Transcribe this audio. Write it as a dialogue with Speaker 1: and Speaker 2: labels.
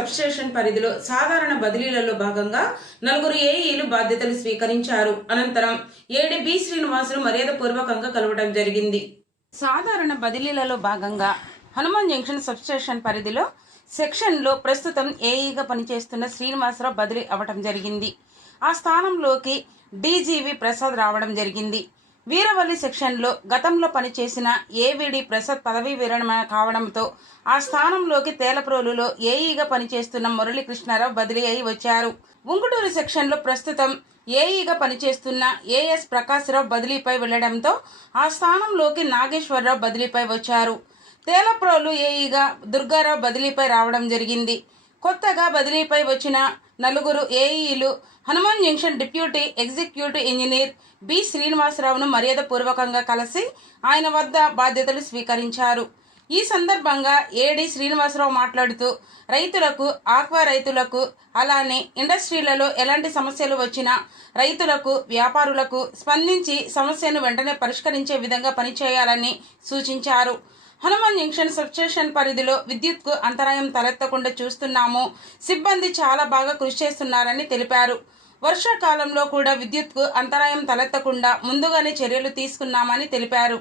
Speaker 1: Substation పరిధిలో సాధారణ బదిలీలలో భాగంగా నలుగురు ఏఈలు బాధ్యతలు స్వీకరించారు. అనంతరం ఏడి బి శ్రీనివాసులు మర్యాదపూర్వకంగా కలవడం జరిగింది. సాధారణ బదిలీలలో భాగంగా హనుమాన్ జంక్షన్ సబ్స్టేషన్ పరిధిలో సెక్షన్లో ప్రస్తుతం ఏఈగా పనిచేస్తున్న శ్రీనివాసరావు బదిలీ అవ్వటం జరిగింది. ఆ స్థానంలోకి డీజీవి ప్రసాద్ రావడం జరిగింది. వీరవల్లి సెక్షన్లో గతంలో పనిచేసిన ఏవిడి ప్రసాద్ పదవీ విరమణ కావడంతో ఆ స్థానంలోకి తేలప్రోలులో ఏఈగా పనిచేస్తున్న మురళీకృష్ణారావు బదిలీ అయి వచ్చారు. ఉంగుటూరు సెక్షన్లో ప్రస్తుతం ఏఈగా పనిచేస్తున్న ఏఎస్ ప్రకాశ్రావు బదిలీపై వెళ్ళడంతో ఆ స్థానంలోకి నాగేశ్వరరావు బదిలీపై వచ్చారు. తేలప్రోలు ఏఈగా దుర్గారావు బదిలీపై రావడం జరిగింది. కొత్తగా బదిలీపై వచ్చిన నలుగురు ఏఈలు Hanuman junction deputy executive engineer B శ్రీనివాసరావును మర్యాదపూర్వకంగా కలిసి ఆయన వద్ద బాధ్యతలు స్వీకరించారు. ఈ సందర్భంగా ఏడి శ్రీనివాసరావు మాట్లాడుతూ రైతులకు ఆక్వా రైతులకు అలానే ఇండస్ట్రీలలో ఎలాంటి సమస్యలు వచ్చినా రైతులకు వ్యాపారులకు స్పందించి సమస్యను వెంటనే పరిష్కరించే విధంగా పనిచేయాలని సూచించారు. హనుమాన్ జంక్షన్ సబ్స్టేషన్ పరిధిలో విద్యుత్కు అంతరాయం తలెత్తకుండా చూస్తున్నాము. సిబ్బంది చాలా బాగా కృషి చేస్తున్నారని తెలిపారు. వర్షాకాలంలో కూడా విద్యుత్కు అంతరాయం తలెత్తకుండా ముందుగానే చర్యలు తీసుకున్నామని తెలిపారు.